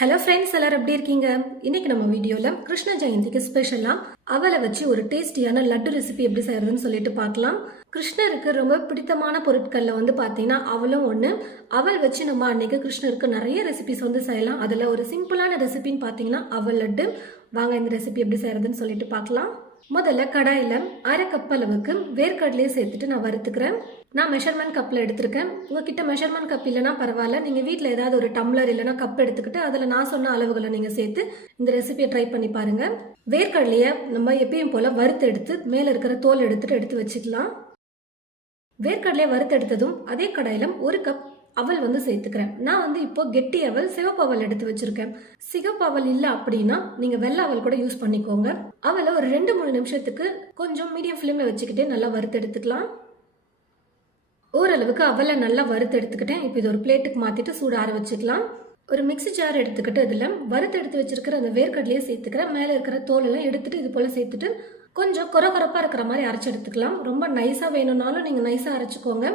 Hello friends எல்லாரும் எப்படி இருக்கீங்க? இன்னைக்கு நம்ம வீடியோவில் கிருஷ்ண ஜெயந்திக்கு ஸ்பெஷலாக அவளை வச்சு ஒரு டேஸ்டியான லட்டு ரெசிபி எப்படி செய்யறதுன்னு சொல்லிட்டு பார்க்கலாம். கிருஷ்ணருக்கு ரொம்ப பிடித்தமான பொருட்களில் வந்து பார்த்தீங்கன்னா அவளும் ஒன்று அவள் வச்சு நம்ம அன்னைக்கு கிருஷ்ணருக்கு நிறைய ரெசிபிஸ் வந்து செய்யலாம். அதில் ஒரு சிம்பிளான ரெசிபின்னு பார்த்தீங்கன்னா அவள் லட்டு. வாங்க இந்த ரெசிபி எப்படி செய்யறதுன்னு சொல்லிட்டு பார்க்கலாம். முதல்ல கடாயில் அரை கப் அளவுக்கு வேர்க்கடலையை சேர்த்துட்டு நான் வறுத்துக்கிறேன். நான் மெஷர்மெண்ட் கப்பில் எடுத்திருக்கேன். உங்ககிட்ட மெஷர்மெண்ட் கப் இல்லைனா பரவாயில்ல. நீங்கள் வீட்டில் ஏதாவது ஒரு டம்ளர் இல்லைனா கப் எடுத்துக்கிட்டு அதில் நான் சொன்ன அளவுகளை நீங்கள் சேர்த்து இந்த ரெசிபியை ட்ரை பண்ணி பாருங்கள் வேர்க்கடலையை நம்ம எப்பயும் போல் வறுத்து எடுத்து மேலே இருக்கிற தோல் எடுத்துட்டு எடுத்து வச்சுக்கலாம். வேர்க்கடலையை வறுத்தெடுத்ததும் அதே கடாயில் ஒரு கப் அவல் வந்து சேர்த்துக்கிறேன். நான் வந்து இப்போ கெட்டி அவல் சிவப்பு அவல் எடுத்து வச்சிருக்கேன். சிகப்பு அவல் இல்லை அப்படின்னா நீங்க வெள்ளை அவல் கூட யூஸ் பண்ணிக்கோங்க. அவலை ஒரு ரெண்டு மூணு நிமிஷத்துக்கு கொஞ்சம் மீடியம் ஃப்ளேம்ல வச்சுக்கிட்டே நல்லா வறுத்து எடுத்துக்கலாம். ஓரளவுக்கு அவலை நல்லா வறுத்து எடுத்துக்கிட்டேன். இப்போ இது ஒரு பிளேட்டுக்கு மாத்திட்டு சூடு ஆற வச்சுக்கலாம். ஒரு மிக்ஸி ஜார் எடுத்துக்கிட்டு இதில் வறுத்து எடுத்து வச்சிருக்கிற அந்த வேர்க்கடலையே சேர்த்துக்கிறேன். மேலே இருக்கிற தோலெல்லாம் எடுத்துட்டு இது போல் சேர்த்துட்டு கொஞ்சம் கொரகொரப்பாக இருக்கிற மாதிரி அரைச்சி எடுத்துக்கலாம். ரொம்ப நைஸாக வேணும்னாலும் நீங்கள் நைஸாக அரைச்சிக்கோங்க.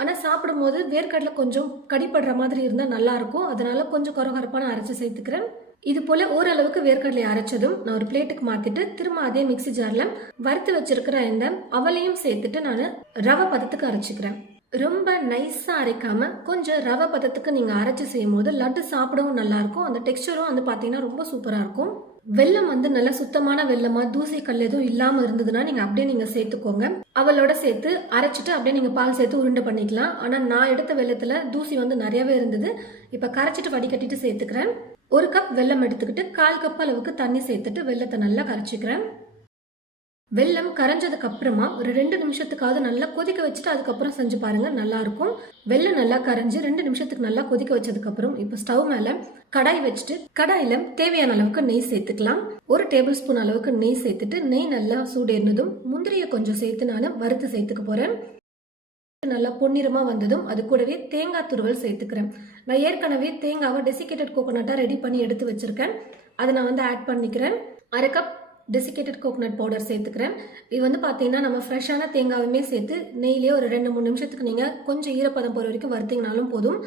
ஆனால் சாப்பிடும்போது வேர்க்கடலை கொஞ்சம் கடிப்படுற மாதிரி இருந்தால் நல்லாயிருக்கும் அதனால் கொஞ்சம் கொரகொரப்பான அரைச்சி சேர்த்துக்கிறேன். இது போல் ஓரளவுக்கு வேர்க்கடலை அரைச்சதும் நான் ஒரு பிளேட்டுக்கு மாற்றிட்டு திரும்ப அதே மிக்ஸி ஜாரில் வறுத்து வச்சிருக்கிற இந்த அவலையும் சேர்த்துட்டு நான் ரவை பதத்துக்கு அரைச்சிக்கிறேன். ரொம்ப நைஸாக அரைக்காம கொஞ்சம் ரவை பதத்துக்கு நீங்கள் அரைச்சி செய்யும் போது லட்டு சாப்பிடவும் நல்லாயிருக்கும் அந்த டெக்ஸ்டரும் வந்து பார்த்தீங்கன்னா ரொம்ப சூப்பராக இருக்கும். வெல்லம் வந்து நல்லா சுத்தமான வெள்ளமா தூசி கல் எதுவும் இல்லாமல் இருந்ததுன்னா நீங்கள் அப்படியே நீங்கள் சேர்த்துக்கோங்க. அவளோட சேர்த்து அரைச்சிட்டு அப்படியே நீங்கள் பால் சேர்த்து உருண்டை பண்ணிக்கலாம். ஆனால் நான் எடுத்த வெள்ளத்தில் தூசி வந்து நிறையவே இருந்தது. இப்போ கரைச்சிட்டு வடிகட்டிட்டு சேர்த்துக்கிறேன். ஒரு கப் வெல்லம் எடுத்துக்கிட்டு கால் கப் அளவுக்கு தண்ணி சேர்த்துட்டு வெள்ளத்தை நல்லா கரைச்சிக்கிறேன். வெல்லம் கரைஞ்சதுக்கு அப்புறமா ஒரு ரெண்டு நிமிஷத்துக்காவது நல்லா கொதிக்க வச்சுட்டு அதுக்கப்புறம் செஞ்சு பாருங்க நல்லா இருக்கும் வெள்ளம் நல்லா கரைஞ்சு ரெண்டு நிமிஷத்துக்கு நல்லா கொதிக்க வச்சதுக்கு அப்புறம் இப்போ ஸ்டவ் மேல கடாய் வச்சுட்டு கடாயில தேவையான அளவுக்கு நெய் சேர்த்துக்கலாம். ஒரு டேபிள் ஸ்பூன் அளவுக்கு நெய் சேர்த்துட்டு நெய் நல்லா சூடேறினதும் முந்திரியை கொஞ்சம் சேர்த்து நான் வறுத்து சேர்த்துக்க போறேன். நல்லா பொன்னிறமா வந்ததும் அது கூடவே தேங்காய் துருவல் சேர்த்துக்கிறேன். நான் ஏற்கனவே தேங்காவை டெசிகேட்டட் கோகோனட்டா ரெடி பண்ணி எடுத்து வச்சிருக்கேன். அதை நான் வந்து ஆட் பண்ணிக்கிறேன். அரை கப் டெசிகேட்டட் கோகனட் பவுடர் சேர்த்துக்கிறேன். இது வந்து பார்த்தீங்கன்னா நம்ம ஃப்ரெஷ்ஷான தேங்காயுமே சேர்த்து நெய்லேயே ஒரு ரெண்டு மூணு நிமிஷத்துக்கு நீங்கள் கொஞ்சம் ஈரப்பதம் போகிற வரைக்கும் வறுத்தீங்கனாலும் போதும்.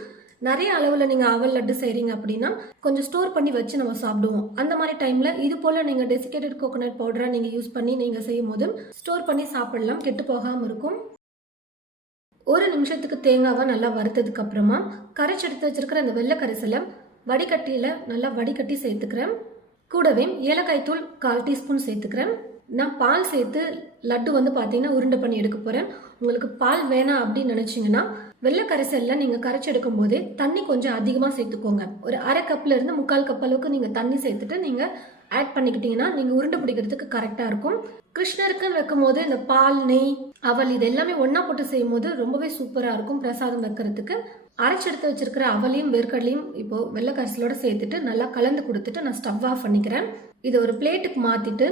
நிறைய அளவில் நீங்கள் அவல் லட்டு செய்கிறீங்க அப்படின்னா கொஞ்சம் ஸ்டோர் பண்ணி வச்சு நம்ம சாப்பிடுவோம். அந்த மாதிரி டைமில் இது போல் நீங்கள் டெசிகேட்டட் கோகோனட் பவுடரை நீங்கள் யூஸ் பண்ணி நீங்கள் செய்யும் போது ஸ்டோர் பண்ணி சாப்பிடலாம். கெட்டு போகாமல் இருக்கும். ஒரு நிமிஷத்துக்கு தேங்காவை நல்லா வறுத்ததுக்கு அப்புறமா கரைச்செடுத்து வச்சிருக்கிற அந்த வெள்ளை கரைசலை வடிகட்டியில் நல்லா வடிகட்டி சேர்த்துக்கிறேன். கூடவே ஏலக்காய் தூள் கால் டீஸ்பூன் சேர்த்துக்கிறேன். நான் பால் சேர்த்து லட்டு வந்து பார்த்தீங்கன்னா உருண்டை பண்ணி எடுக்க போகிறேன் உங்களுக்கு பால் வேணாம் அப்படின்னு நினச்சிங்கன்னா வெள்ளை கரைசலில் நீங்கள் கரைச்சி எடுக்கும் போதே தண்ணி கொஞ்சம் அதிகமாக சேர்த்துக்கோங்க. ஒரு அரை கப்பில் இருந்து முக்கால் கப் அளவுக்கு நீங்கள் தண்ணி சேர்த்துட்டு நீங்கள் ஆட் பண்ணிக்கிட்டீங்கன்னா நீங்கள் உருண்டை பிடிக்கிறதுக்கு கரெக்டாக இருக்கும். கிருஷ்ணருக்குன்னு வைக்கும் போது இந்த பால் நெய் அவல் இது எல்லாமே ஒன்றா போட்டு செய்யும் போது ரொம்பவே சூப்பராக இருக்கும் பிரசாதம் வைக்கிறதுக்கு. அரைச்சி எடுத்து வச்சிருக்கிற அவலையும் வேர்க்கடலையும் இப்போ வெள்ளை கரிசலோட சேர்த்துட்டு நல்லா கலந்து கொடுத்துட்டு நான் ஸ்டவ் ஆஃப் பண்ணிக்கிறேன். இதை ஒரு பிளேட்டுக்கு மாற்றிட்டு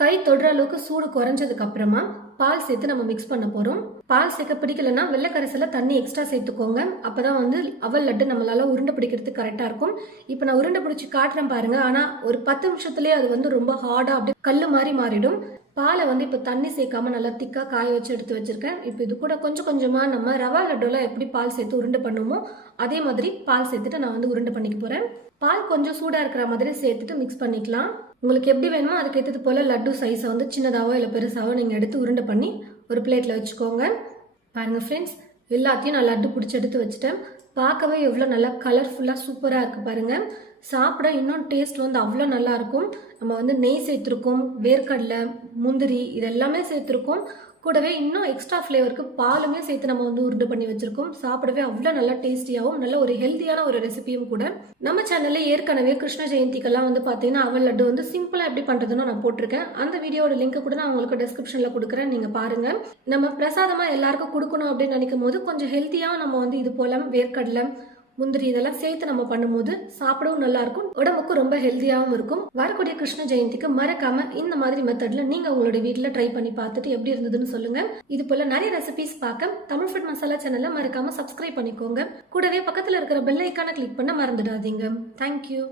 கை தொடுற அளவுக்கு சூடு குறைஞ்சதுக்கு அப்புறமா பால் சேர்த்து நம்ம மிக்ஸ் பண்ண போறோம். பால் சேர்க்க பிடிக்கலன்னா வெள்ளை கரைசல தண்ணி எக்ஸ்ட்ரா சேர்த்துக்கோங்க. அப்பதான் வந்து அவல் லட்டு நம்மளால உருண்டை பிடிக்கிறதுக்கு கரெக்டா இருக்கும். இப்போ நான் உருண்டை பிடிச்சி காட்டுறேன் பாருங்க. ஆனா ஒரு பத்து நிமிஷத்துலயே அது வந்து ரொம்ப ஹார்டா அப்படி கல்லு மாதிரி மாறிடும். பாலை வந்து இப்போ தண்ணி சேர்க்காம நல்லா திக்காக காய வச்சு எடுத்து வச்சுருக்கேன். இப்போ இது கூட கொஞ்சம் கொஞ்சமாக நம்ம ரவா லட்டுலாம் எப்படி பால் சேர்த்து உருண்டை பண்ணுமோ அதே மாதிரி பால் சேர்த்துட்டு நான் வந்து உருண்டை பண்ணிக்க போகிறேன் பால் கொஞ்சம் சூடாக இருக்கிற மாதிரி சேர்த்துட்டு மிக்ஸ் பண்ணிக்கலாம். உங்களுக்கு எப்படி வேணுமோ அதுக்கு ஏற்றது போல் லட்டு சைஸை வந்து சின்னதாகவோ இல்லை பெருசாகவோ நீங்கள் எடுத்து உருண்டை பண்ணி ஒரு பிளேட்டில் வச்சுக்கோங்க. பாருங்கள் ஃப்ரெண்ட்ஸ் எல்லாத்தையும் நான் லட்டு பிடிச்சி எடுத்து வச்சுட்டேன். பார்க்கவே எவ்வளோ நல்லா கலர்ஃபுல்லாக சூப்பராக இருக்குது பாருங்கள் சாப்பிட இன்னும் டேஸ்ட் வந்து அவ்வளோ நல்லாயிருக்கும். நம்ம வந்து நெய் சேர்த்துருக்கோம் வேர்க்கடலை முந்திரி இதெல்லாமே சேர்த்துருக்கோம். கூடவே இன்னும் எக்ஸ்ட்ரா ஃப்ளேவருக்கு பாலுமே சேர்த்து நம்ம வந்து உருண்டு பண்ணி வச்சிருக்கோம். சாப்பிடவே அவ்வளோ நல்லா டேஸ்டியாகவும் நல்ல ஒரு ஹெல்த்தியான ஒரு ரெசிபியும் கூட. நம்ம சேனல்ல ஏற்கனவே கிருஷ்ண ஜெயந்திக்கெல்லாம் வந்து பார்த்தீங்கன்னா அவள் லட்டு வந்து சிம்பிளாக எப்படி பண்ணுறதுன்னு நான் போட்டிருக்கேன். அந்த வீடியோட லிங்க் கூட நான் உங்களுக்கு டிஸ்கிரிப்ஷனில் கொடுக்குறேன். நீங்கள் பாருங்க. நம்ம பிரசாதமாக எல்லாருக்கும் கொடுக்கணும் அப்படின்னு நினைக்கும் போது கொஞ்சம் ஹெல்த்தியாக நம்ம வந்து இது போல வேர்க்கடலை முந்திரி இதெல்லாம் சேர்த்து நம்ம பண்ணும்போது சாப்பிடவும் நல்லா இருக்கும் உடம்புக்கும் ரொம்ப ஹெல்த்தியாகவும் இருக்கும். வரக்கூடிய கிருஷ்ண ஜெயந்திக்கு மறக்காம இந்த மாதிரி மெத்தட்ல நீங்க உங்களோட வீட்டில் ட்ரை பண்ணி பார்த்துட்டு எப்படி இருந்ததுன்னு சொல்லுங்க. இது போல நிறைய ரெசிபிஸ் பார்க்க தமிழ் ஃபுட் மசாலா சேனலை மறக்காம சப்ஸ்கிரைப் பண்ணிக்கோங்க. கூடவே பக்கத்தில் இருக்கிற பெல் ஐக்கான கிளிக் பண்ண மறந்துடாதீங்க. தேங்க்யூ